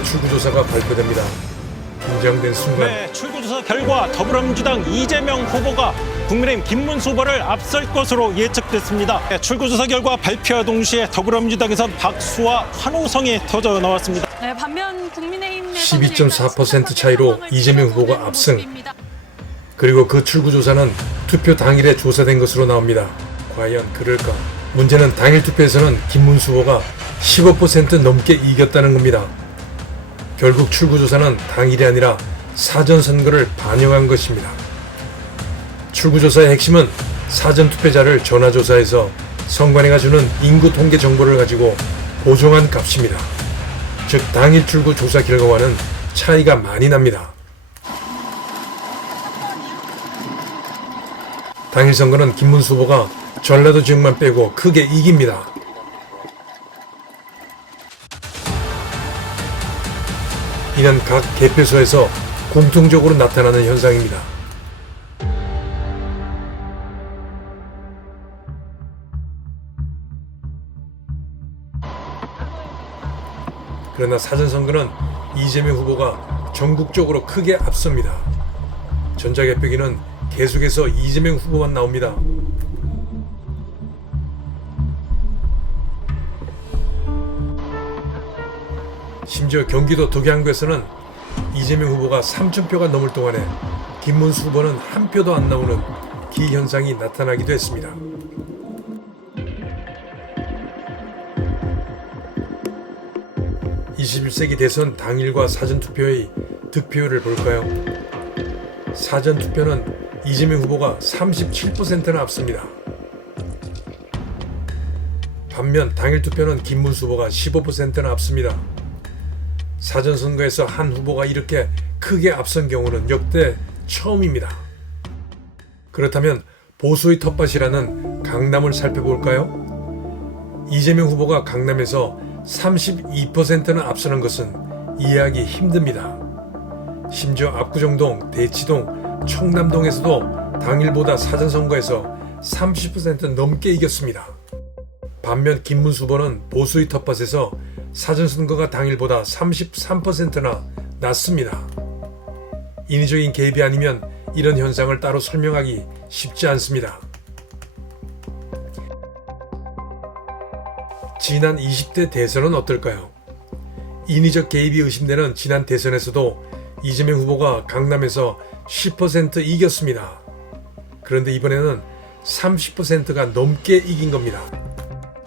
드디어 출구조사가 발표됩니다. 긴장된 순간 네, 출구조사 결과 더불어민주당 이재명 후보가 국민의힘 김문수 후보를 앞설 것으로 예측됐습니다. 네, 출구조사 결과 발표와 동시에 더불어민주당에선 박수와 환호성이 터져 나왔습니다. 네, 반면 국민의힘 12.4% 차이로 이재명 후보가 압승. 그리고 그 출구조사는 투표 당일에 조사된 것으로 나옵니다. 과연 그럴까? 문제는 당일 투표에서는 김문수 후보가 15% 넘게 이겼다는 겁니다. 결국 출구조사는 당일이 아니라 사전선거를 반영한 것입니다. 출구조사의 핵심은 사전투표자를 전화조사해서 선관위가 주는 인구 통계 정보를 가지고 보정한 값입니다. 즉 당일 출구 조사 결과와는 차이가 많이 납니다. 당일 선거는 김문수 후보가 전라도 지역만 빼고 크게 이깁니다. 이는 각 개표소에서 공통적으로 나타나는 현상입니다. 그러나 사전선거는 이재명 후보가 전국적으로 크게 앞섭니다. 전자개표기는 계속해서 이재명 후보만 나옵니다. 심지어 경기도 덕양구에서는 이재명 후보가 3,000표가 넘을 동안에 김문수 후보는 한 표도 안 나오는 기현상이 나타나기도 했습니다. (21세기) 대선 당일과 사전투표의 득표율을 볼까요? 사전투표는 이재명 후보가 37%나 앞섭니다. 반면 당일 투표는 김문수 후보가 15%나 앞섭니다. 사전선거에서 한 후보가 이렇게 크게 앞선 경우는 역대 처음입니다. 그렇다면 보수의 텃밭이라는 강남을 살펴볼까요? 이재명 후보가 강남에서 32%나 앞서는 것은 이해하기 힘듭니다. 심지어 압구정동, 대치동, 청남동에서도 당일보다 사전선거에서 30% 넘게 이겼습니다. 반면 김문수 후보는 보수의 텃밭에서 사전선거가 당일보다 33%나 낮습니다. 인위적인 개입이 아니면 이런 현상을 따로 설명하기 쉽지 않습니다. 지난 20대 대선은 어떨까요? 인위적 개입이 의심되는 지난 대선에서도 이재명 후보가 강남에서 10% 이겼습니다. 그런데 이번에는 30%가 넘게 이긴 겁니다.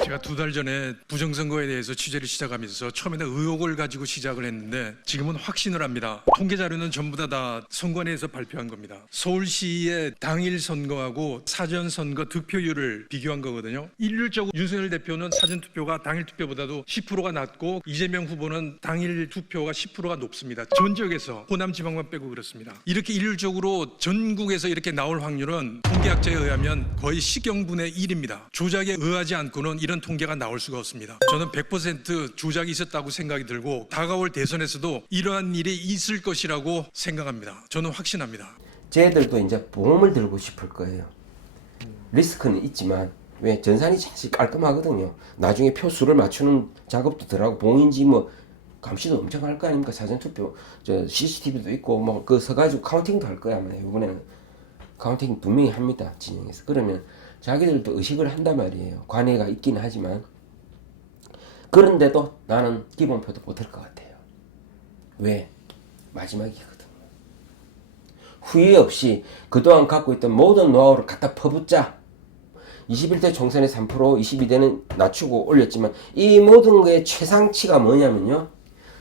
제가 2달 전에 부정선거에 대해서 취재를 시작하면서 처음에는 의혹을 가지고 시작을 했는데 지금은 확신을 합니다. 통계 자료는 전부 다 선관위에서 발표한 겁니다. 서울시의 당일 선거하고 사전 선거 득표율을 비교한 거거든요. 일률적으로 윤석열 대표는 사전 투표가 당일 투표보다도 10%가 낮고 이재명 후보는 당일 투표가 10%가 높습니다. 전 지역에서 호남 지방만 빼고 그렇습니다. 이렇게 일률적으로 전국에서 이렇게 나올 확률은 통계학자에 의하면 거의 시경분의 1입니다. 조작에 의하지 않고는 이런 통계가 나올 수가 없습니다. 저는 100% 조작이 있었다고 생각이 들고 다가올 대선에서도 이러한 일이 있을 것이라고 생각합니다. 저는 확신합니다. 쟤들도 이제 보험을 들고 싶을 거예요. 리스크는 있지만 왜 전산이 사실 깔끔하거든요. 나중에 표수를 맞추는 작업도 들어가고 봉인지 뭐 감시도 엄청 할 거 아닙니까? 사전투표 저 CCTV도 있고 뭐 그 서가지고 카운팅도 할 거야. 아마 이번에는 카운팅 분명히 합니다. 진영에서. 그러면 자기들도 의식을 한단 말이에요. 관해가 있긴 하지만. 그런데도 나는 기본표도 못할 것 같아요. 왜? 마지막이거든. 후회 없이 그동안 갖고 있던 모든 노하우를 갖다 퍼붓자. 21대 총선에 3%, 22대는 낮추고 올렸지만 이 모든 거의 최상치가 뭐냐면요.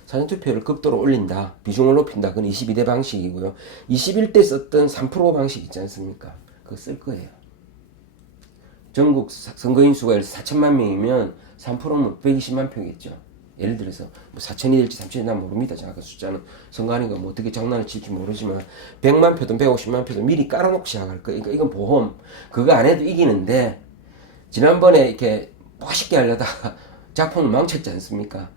사전투표를 극도로 올린다. 비중을 높인다. 그건 22대 방식이고요. 21대 썼던 3% 방식 있지 않습니까? 그거 쓸 거예요. 전국 선거인 수가 4천만 명이면 3%면 120만 표겠죠. 예를 들어서 뭐 4천이 될지 3천이 난 모릅니다. 제가 그 숫자는 선거하니까 뭐 어떻게 장난을 칠지 모르지만 100만 표든 150만 표든 미리 깔아놓고 시작할 거예요. 그러니까 이건 보험. 그거 안 해도 이기는데 지난번에 이렇게 멋있게 하려다가 작품을 망쳤지 않습니까?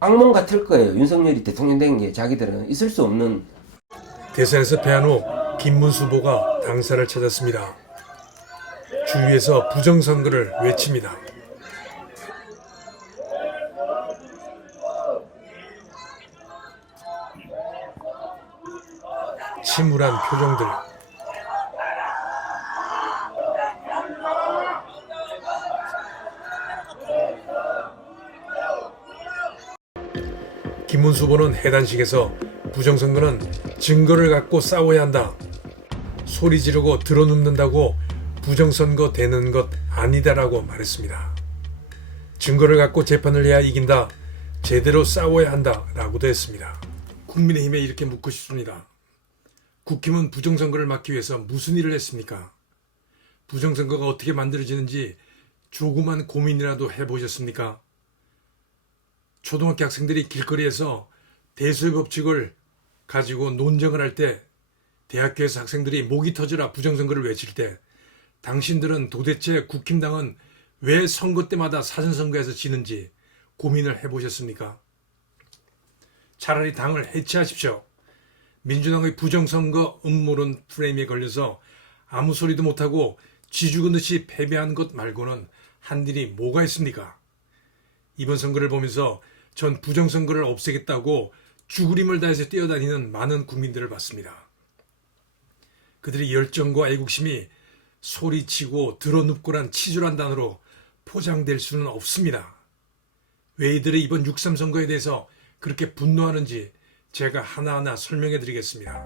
악몽 같을 거예요. 윤석열이 대통령 된 게 자기들은 있을 수 없는. 대선에서 패한 후 김문수 후보가 당사를 찾았습니다. 주위에서 부정선거를 외칩니다. 침울한 표정들. 김문수 후보는 해단식에서 부정선거는 증거를 갖고 싸워야 한다. 소리 지르고 들어눕는다고 부정선거 되는 것 아니다라고 말했습니다. 증거를 갖고 재판을 해야 이긴다. 제대로 싸워야 한다. 라고도 했습니다. 국민의힘에 이렇게 묻고 싶습니다. 국힘은 부정선거를 막기 위해서 무슨 일을 했습니까? 부정선거가 어떻게 만들어지는지 조그만 고민이라도 해보셨습니까? 초등학교 학생들이 길거리에서 대수의 법칙을 가지고 논쟁을 할 때 대학교에서 학생들이 목이 터져라 부정선거를 외칠 때 당신들은 도대체 국힘당은 왜 선거 때마다 사전선거에서 지는지 고민을 해보셨습니까? 차라리 당을 해체하십시오. 민주당의 부정선거 음모론 프레임에 걸려서 아무 소리도 못하고 쥐 죽은 듯이 패배한 것 말고는 한 일이 뭐가 있습니까? 이번 선거를 보면서 전 부정선거를 없애겠다고 죽으림을 다해서 뛰어다니는 많은 국민들을 봤습니다. 그들의 열정과 애국심이 소리치고 드러눕고란 치졸한 단어로 포장될 수는 없습니다. 왜 이들의 이번 6.3 선거에 대해서 그렇게 분노하는지 제가 하나하나 설명해 드리겠습니다.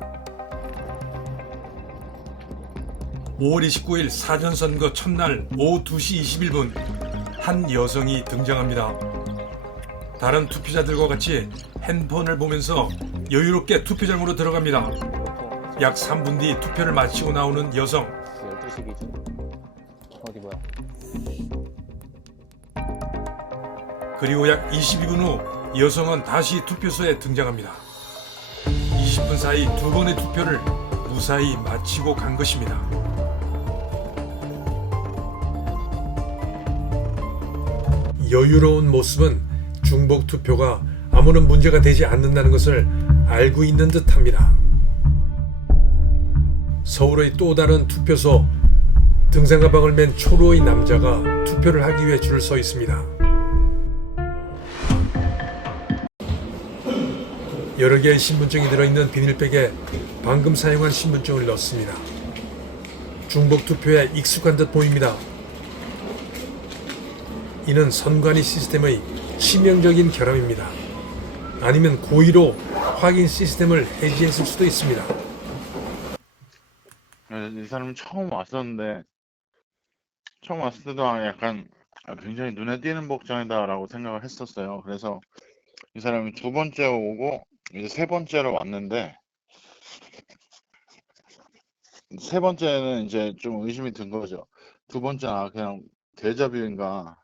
5월 29일 사전선거 첫날 오후 2시 21분 한 여성이 등장합니다. 다른 투표자들과 같이 핸드폰을 보면서 여유롭게 투표장으로 들어갑니다. 약 3분 뒤 투표를 마치고 나오는 여성. 12시 기준. 어디 뭐야? 그리고 약 22분 후 여성은 다시 투표소에 등장합니다. 20분 사이 두 번의 투표를 무사히 마치고 간 것입니다. 여유로운 모습은 중복 투표가 아무런 문제가 되지 않는다는 것을 알고 있는 듯합니다. 서울의 또 다른 투표소, 등산 가방을 맨 초로의 남자가 투표를 하기 위해 줄을 서 있습니다. 여러 개의 신분증이 들어있는 비닐백에 방금 사용한 신분증을 넣습니다. 중복 투표에 익숙한 듯 보입니다. 이는 선관위 시스템의 치명적인 결함입니다. 아니면 고의로 확인 시스템을 해지했을 수도 있습니다. 이 사람이 처음 왔었는데 처음 왔을 때도 약간 굉장히 눈에 띄는 복장이다라고 생각을 했었어요. 그래서 이 사람이 두 번째 오고 이제 세 번째로 왔는데 세 번째는 이제 좀 의심이 든 거죠. 두 번째는 그냥 데자뷰인가.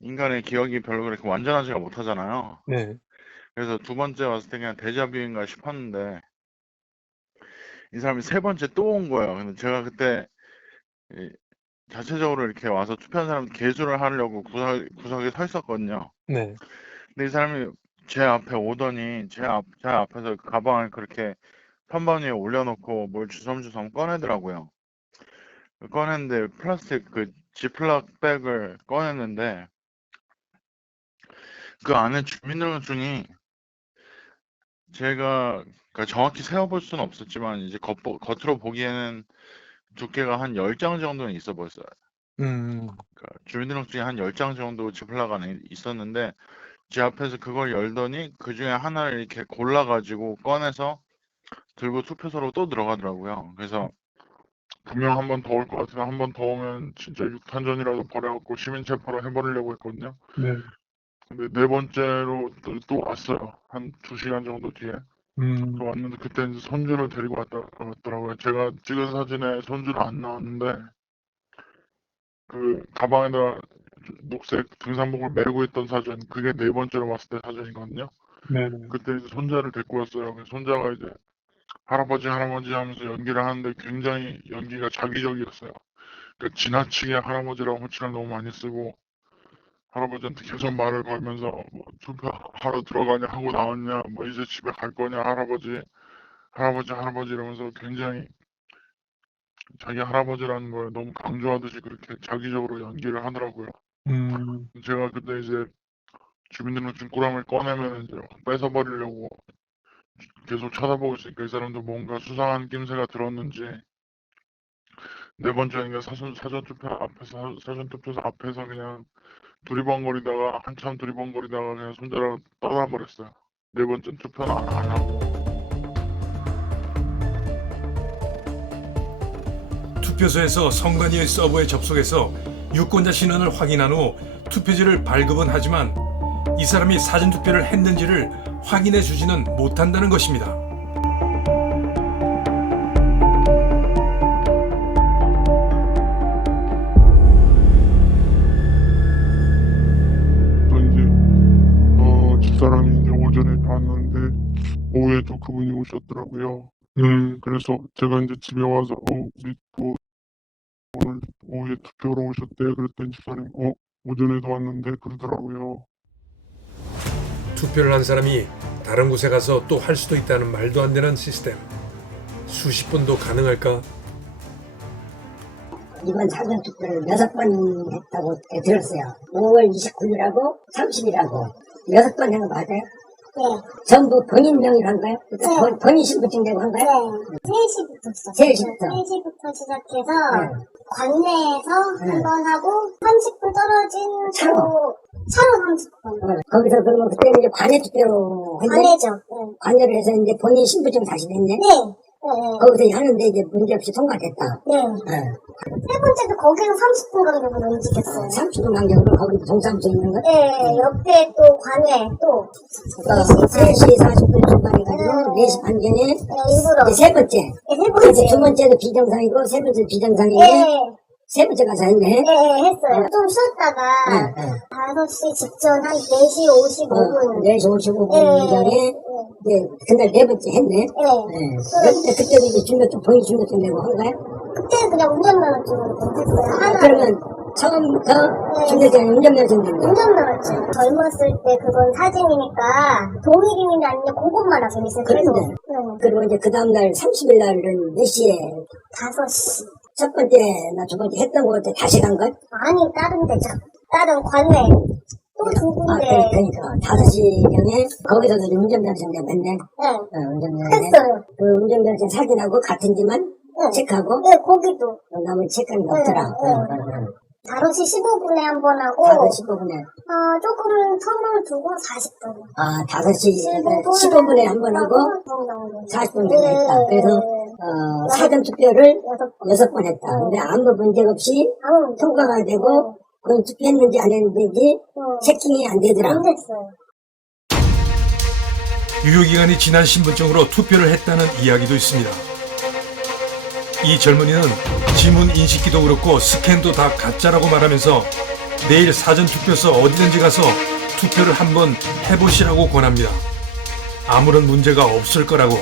인간의 기억이 별로 그렇게 완전하지가 못하잖아요. 네. 그래서 두 번째 왔을 때 그냥 데자뷰인가 싶었는데 이 사람이 세 번째 또 온 거예요. 근데 제가 그때 자체적으로 이렇게 와서 투표한 사람 개수를 하려고 구석에 서 있었거든요. 네. 근데 이 사람이 제 앞에 오더니 제 앞에서 그 가방을 그렇게 선반 위에 올려놓고 뭘 주섬주섬 꺼내더라고요. 꺼냈는데 플라스틱 그 지플락 백을 꺼냈는데 그 안에 주민등록증이 제가 그러니까 정확히 세어볼 수는 없었지만 이제 겉으로 보기에는 두께가 한 10장 정도는 있어 보였어요. 그러니까 주민등록증이 한 10장 정도 지플락 안에 있었는데 제 앞에서 그걸 열더니 그 중에 하나를 이렇게 골라가지고 꺼내서 들고 투표소로 또 들어가더라고요. 그래서 분명 한 번 더 올 것 같으면 한 번 더 오면 진짜 육탄전이라도 벌여갖고 시민체포로 해버리려고 했거든요. 네. 근데 네 번째로 또 왔어요. 한 2시간 정도 뒤에. 또 왔는데 그때 이제 손주를 데리고 왔더라고요. 제가 찍은 사진에 손주는 안 나왔는데 그 가방에다 녹색 등산복을 메고 있던 사진, 그게 네 번째로 왔을 때 사진이거든요. 네네. 그때 이제 손자를 데리고 왔어요. 그래서 손자가 이제 할아버지 하면서 연기를 하는데 굉장히 연기가 자기적이었어요. 그러니까 지나치게 할아버지라고 호칭을 너무 많이 쓰고 할아버지한테 계속 말을 걸면서 뭐 투표하러 들어가냐 하고 나왔냐 뭐 이제 집에 갈 거냐 할아버지 이러면서 굉장히 자기 할아버지라는 걸 너무 강조하듯이 그렇게 자기적으로 연기를 하더라고요. 제가 그때 이제 주민등록증 꾸러미를 꺼내면 이제 뺏어버리려고 계속 쳐다보고 있으니까 이 사람도 뭔가 수상한 낌새가 들었는지 네 번째는 사전투표소 앞에서 그냥 두리번거리다가 한참 두리번거리다가 그냥 손자랑 떠나버렸어요. 네 번째 투표는 안 하고. 투표소에서 선관위의 서버에 접속해서 유권자 신원을 확인한 후 투표지를 발급은 하지만 이 사람이 사전투표를 했는지를 확인해 주지는 못한다는 것입니다. 또 이제 집사람이 이제 오전에 봤는데 오후에 또 그분이 오셨더라고요. 그래서 제가 이제 집에 와서 우리 또 오늘 오후에 투표로 오셨대. 그랬더니 집사람이 오전에도 왔는데 그러더라고요. 투표를 한 사람이 다른 곳에 가서 또 할 수도 있다는 말도 안 되는 시스템. 수십 번도 가능할까? 이번 사전투표를 6번 했다고 들었어요. 5월 29일하고 30일하고 6번 한 거 맞아요? 네. 전부 본인 명의로 한 거예요? 네. 본인 신분증 내고 한 거예요? 네. 3시부터 시작해요. 3시부터. 3시부터 시작해서 네. 관내에서 네. 한 번 하고 30분 떨어진 차로. 차로 30분. 거기서 그러면 그때는 이제 관내 투표로 했네? 관내죠. 네. 관내로 해서 이제 본인 신분증 다시 냈네? 네. 네. 거기서 하는데 이제 문제없이 통과됐다. 네. 네. 세 번째도 거기서 30분 간격으로 움직였어요. 30분 간격으로 거기도 동사무소 있는 거? 네. 옆에 또 관내 또 3시 40분 출발해가지고 4시 반 전에 일부러. 이제 세 번째. 네, 세 번째. 두 번째도 비정상이고 세 번째도 비정상인데 네. 세 번째 가서 했네. 네, 했어요. 좀 쉬었다가 네. 5시 직전 한 4시 55분. 4시 55분 네. 전에 이제 그날 네 번째 했네. 네. 그때도 이제 중교통 본인 중교통 내고 한 거야? 그때는 그냥 운전면허증으로 했어요. 하나. 그러면 처음부터 중교통 운전면허증 낸 거야? 운전면허증. 젊었을 때 그건 사진이니까 동일인이 아니면 그것만 하고 있어요. 그래서 그런데 그리고 이제 그 다음날 30일 날은 몇 시에 5시. 첫 번째나 두 번째 했던 거 다시 간 거야? 아니, 다른 데죠. 다른 관내. 또 두 군데. 그러니까 5시경에 거기서도 운전면허증 냈네. 네. 운전면허증. 했어요. 그 운전면허증 사진하고 같은지만 네. 체크하고 네, 거기도. 나머지 체크하는 게 없더라. 네. 5시 15분에 한 번 하고. 5시 15분에. 조금 텀을 두고 40분. 5시 15분에 한 번 하고 40분 정도 했다. 네. 그래서 사전투표를 6번 했다. 네. 근데 아무 문제 없이 통과가 되고 그건 투표했는지 안 했는지 체킹이 안 되더라. 안 됐어요. 유효기간이 지난 신분증으로 투표를 했다는 이야기도 있습니다. 이 젊은이는 지문 인식기도 그렇고 스캔도 다 가짜라고 말하면서 내일 사전투표소 어디든지 가서 투표를 한번 해보시라고 권합니다. 아무런 문제가 없을 거라고.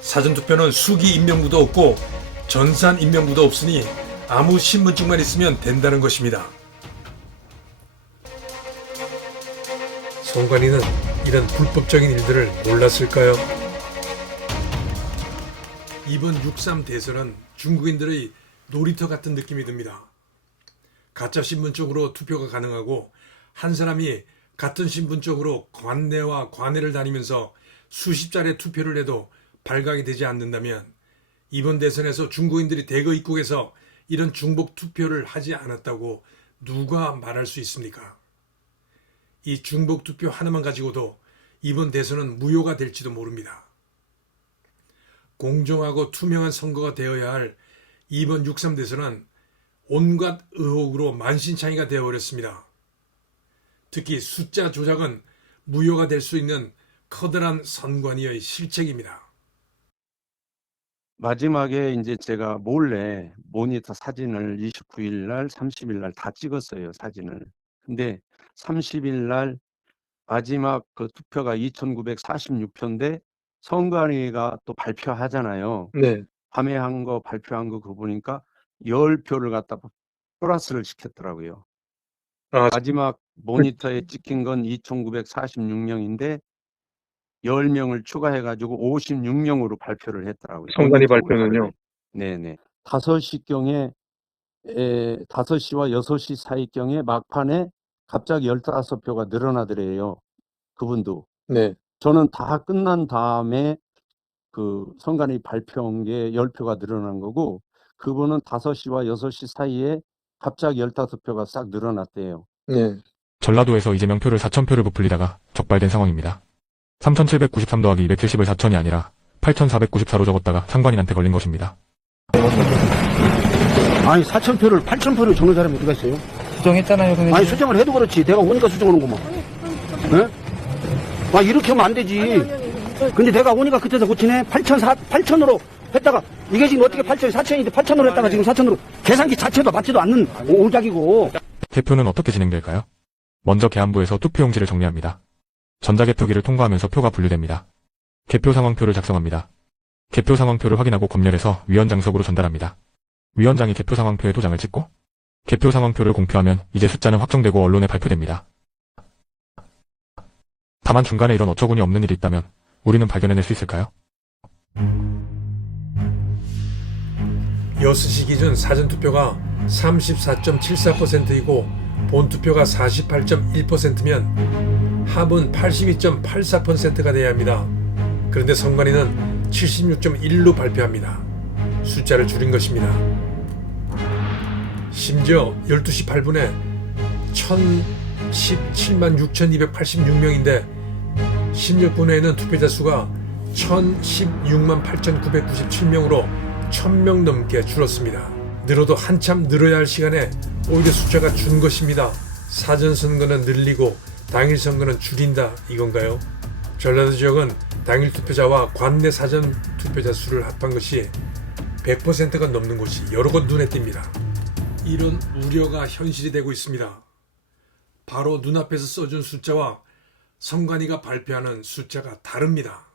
사전투표는 수기 인명부도 없고 전산 인명부도 없으니 아무 신분증만 있으면 된다는 것입니다. 선관위는 이런 불법적인 일들을 몰랐을까요? 이번 6.3 대선은 중국인들의 놀이터 같은 느낌이 듭니다. 가짜 신분증으로 투표가 가능하고 한 사람이 같은 신분증으로 관내와 관외를 다니면서 수십 차례 투표를 해도 발각이 되지 않는다면 이번 대선에서 중국인들이 대거 입국해서 이런 중복 투표를 하지 않았다고 누가 말할 수 있습니까? 이 중복 투표 하나만 가지고도 이번 대선은 무효가 될지도 모릅니다. 공정하고 투명한 선거가 되어야 할 이번 6.3 대선은 온갖 의혹으로 만신창이가 되어버렸습니다. 특히 숫자 조작은 무효가 될 수 있는 커다란 선관위의 실책입니다. 마지막에 이제 제가 몰래 모니터 사진을 29일 날, 30일 날 다 찍었어요, 사진을. 근데 30일 날 마지막 그 투표가 2,946표인데 선관위가 또 발표하잖아요. 네. 밤에 한 거 발표한 거 그거 보니까 10표를 갖다 플러스를 시켰더라고요. 마지막 모니터에 찍힌 건 2,946명인데 10명을 추가해가지고 56명으로 발표를 했더라고요. 선관위 발표는요? 네네. 5시경에 5시와 6시 사이경에 막판에 갑자기 15표가 늘어나더래요. 그분도 네. 저는 다 끝난 다음에 그 선관위 발표한 게 10표가 늘어난 거고, 그분은 5시와 6시 사이에 갑자기 15표가 싹 늘어났대요. 네. 전라도에서 이재명 표를 4,000표를 부풀리다가 적발된 상황입니다. 3,793 더하기 270을 4,000이 아니라 8,494로 적었다가 상관인한테 걸린 것입니다. 아니 4,000표를 8,000표를 적는 사람이 어디가 있어요? 수정했잖아요, 선생님. 아니 수정을 해도 그렇지 내가 오니까 수정하는 거만. 네? 아 이렇게 하면 안 되지. 근데 내가 오니까 그때서 고치네. 8,000으로 했다가 이게 지금 어떻게 8,000, 4,000인데 8,000으로 했다가 지금 4,000으로 계산기 자체도 맞지도 않는 오작이고. 개표는 어떻게 진행될까요? 먼저 계안부에서 투표용지를 정리합니다. 전자개표기를 통과하면서 표가 분류됩니다. 개표 상황표를 작성합니다. 개표 상황표를 확인하고 검열해서 위원장석으로 전달합니다. 위원장이 개표 상황표에 도장을 찍고 개표 상황표를 공표하면 이제 숫자는 확정되고 언론에 발표됩니다. 다만 중간에 이런 어처구니 없는 일이 있다면 우리는 발견해낼 수 있을까요? 6시 기준 사전투표가 34.74%이고 본투표가 48.1%면 합은 82.84%가 돼야 합니다. 그런데 선관위는 76.1로 발표합니다. 숫자를 줄인 것입니다. 심지어 12시 8분에 1,017만 6,286명인데 16분 후에는 투표자 수가 1,016만 8,997명으로 1,000명 넘게 줄었습니다. 늘어도 한참 늘어야 할 시간에 오히려 숫자가 준 것입니다. 사전선거는 늘리고 당일 선거는 줄인다 이건가요? 전라도 지역은 당일 투표자와 관내 사전 투표자 수를 합한 것이 100%가 넘는 곳이 여러 곳 눈에 띕니다. 이런 우려가 현실이 되고 있습니다. 바로 눈앞에서 써준 숫자와 선관위가 발표하는 숫자가 다릅니다.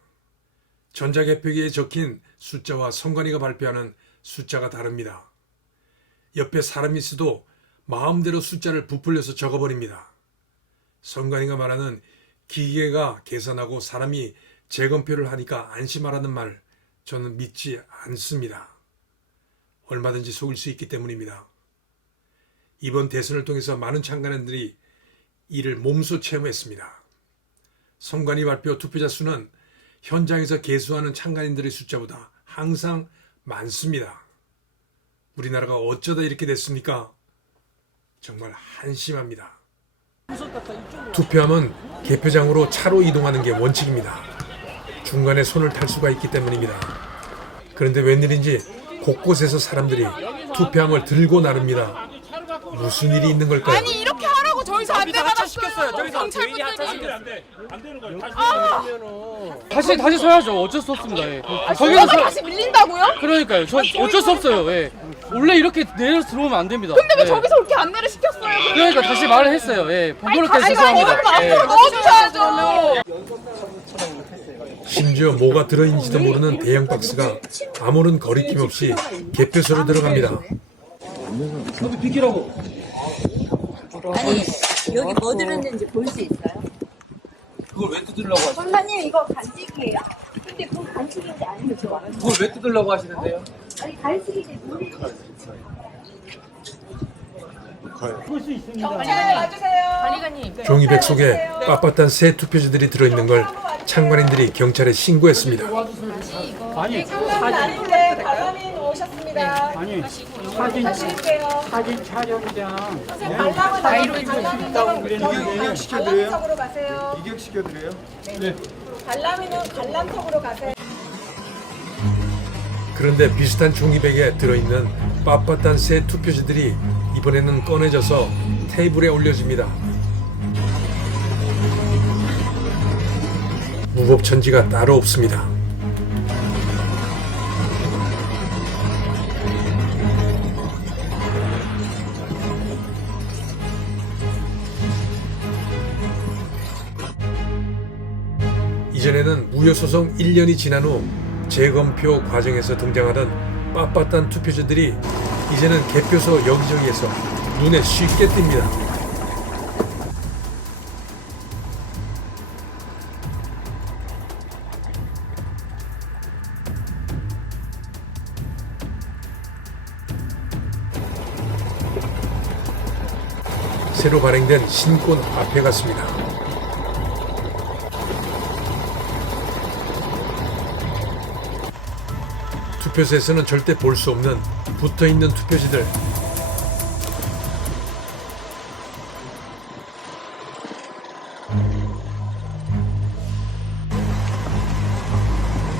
전자개표기에 적힌 숫자와 선관위가 발표하는 숫자가 다릅니다. 옆에 사람이 있어도 마음대로 숫자를 부풀려서 적어버립니다. 선관위가 말하는 기계가 계산하고 사람이 재검표를 하니까 안심하라는 말 저는 믿지 않습니다. 얼마든지 속일 수 있기 때문입니다. 이번 대선을 통해서 많은 참가인들이 이를 몸소 체험했습니다. 선관위 발표 투표자 수는 현장에서 개수하는 참가인들의 숫자보다 항상 많습니다. 우리나라가 어쩌다 이렇게 됐습니까? 정말 한심합니다. 투표함은 개표장으로 차로 이동하는 게 원칙입니다. 중간에 손을 탈 수가 있기 때문입니다. 그런데 웬일인지 곳곳에서 사람들이 투표함을 들고 나릅니다. 무슨 일이 있는 걸까요? 아니 이렇게 하라고 저기서 안내 받았어요. 저기서 개인이 하차시켰어요. 안 되는 거예요. 다시 서야죠. 어쩔 수 없습니다. 예. 저기서 다시 밀린다고요? 그러니까요. 저 어쩔 수 없어요. 예. 원래 이렇게 내려 들어오면 안 됩니다. 근데 왜 예. 저기서 그렇게 안내를 시켰어요? 그러니까 다시 말을 했어요. 예. 번거롭게 죄송합니다. 예. 앞으로 넣어주셔야죠. 심지어 뭐가 들어있는지도 모르는 대형 박스가 아무런 거리낌 없이 개표소로 들어갑니다. 여기 비키라고. 아니 여기 뭐 들었는지 볼 수 있어요? 그걸 왜 뜯으려고 하시는데요? 선생님 이거 간직이에요. 근데 그건 간직인지 아닌지 알아요. 그걸 왜 뜯으려고 하시는데요? 아니 간직인지 모르겠어요. 경찰 와주세요. 관리관님. 종이백 속에 빳빳한 새 투표지들이 들어있는 걸 참관인들이 경찰에 신고했습니다. 아니, 날인데 바람인 오셨습니다. 아니, 사진 촬영장. 선생님 관람은 관람석으로 가세요. 이격시켜드려요? 네. 관람인은 관람석으로 가세요. 그런데 비슷한 종이백에 들어있는 빳빳한 새 투표지들이 이번에는 꺼내져서 테이블에 올려집니다. 무법천지가 따로 없습니다. 이전에는 무효소송 1년이 지난 후 재검표 과정에서 등장하던 빳빳한 투표지들이 이제는 개표소 여기저기에서 눈에 쉽게 띕니다. 새로 발행된 신권 앞에 갔습니다. 투표소에서는 절대 볼 수 없는 붙어있는 투표지들.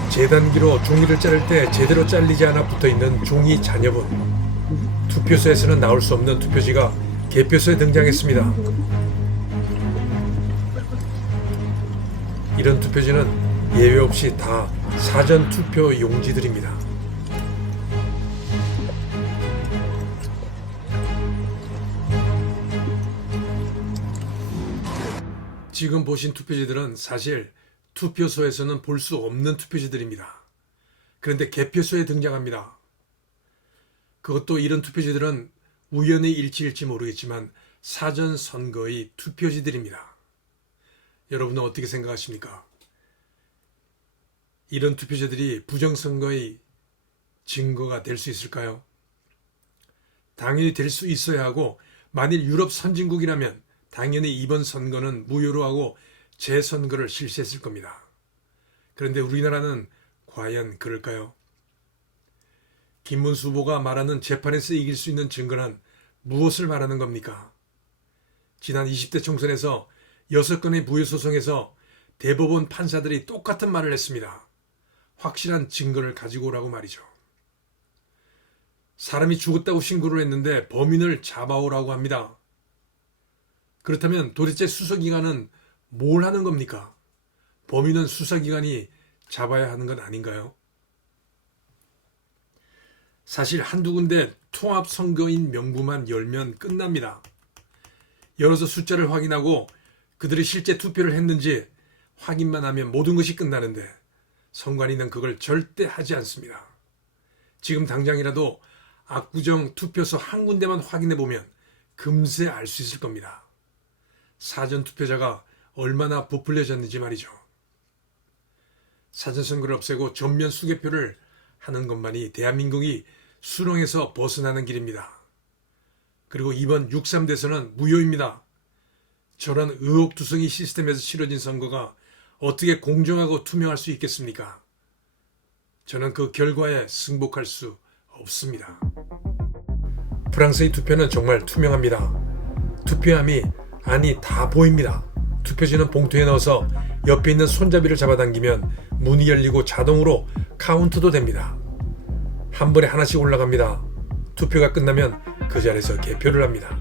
재단기로 종이를 자를 때 제대로 잘리지 않아 붙어있는 종이 잔여분. 투표소에서는 나올 수 없는 투표지가 개표소에 등장했습니다. 이런 투표지는 예외 없이 다 사전 투표 용지들입니다. 지금 보신 투표지들은 사실 투표소에서는 볼 수 없는 투표지들입니다. 그런데 개표소에 등장합니다. 그것도 이런 투표지들은 우연의 일치일지 모르겠지만 사전 선거의 투표지들입니다. 여러분은 어떻게 생각하십니까? 이런 투표지들이 부정선거의 증거가 될 수 있을까요? 당연히 될 수 있어야 하고, 만일 유럽 선진국이라면 당연히 이번 선거는 무효로 하고 재선거를 실시했을 겁니다. 그런데 우리나라는 과연 그럴까요? 김문수 후보가 말하는 재판에서 이길 수 있는 증거는 무엇을 말하는 겁니까? 지난 20대 총선에서 6건의 무효소송에서 대법원 판사들이 똑같은 말을 했습니다. 확실한 증거를 가지고 오라고 말이죠. 사람이 죽었다고 신고를 했는데 범인을 잡아오라고 합니다. 그렇다면 도대체 수사기관은 뭘 하는 겁니까? 범인은 수사기관이 잡아야 하는 것 아닌가요? 사실 한두 군데 통합선거인 명부만 열면 끝납니다. 열어서 숫자를 확인하고 그들이 실제 투표를 했는지 확인만 하면 모든 것이 끝나는데 선관위는 그걸 절대 하지 않습니다. 지금 당장이라도 압구정 투표소 한 군데만 확인해 보면 금세 알 수 있을 겁니다. 사전투표자가 얼마나 부풀려졌는지 말이죠. 사전선거를 없애고 전면 수개표를 하는 것만이 대한민국이 수렁에서 벗어나는 길입니다. 그리고 이번 6.3 대선은 무효입니다. 저런 의혹투성이 시스템에서 치러진 선거가 어떻게 공정하고 투명할 수 있겠습니까? 저는 그 결과에 승복할 수 없습니다. 프랑스의 투표는 정말 투명합니다. 투표함이 아니 다 보입니다. 투표지는 봉투에 넣어서 옆에 있는 손잡이를 잡아당기면 문이 열리고 자동으로 카운트도 됩니다. 한 번에 하나씩 올라갑니다. 투표가 끝나면 그 자리에서 개표를 합니다.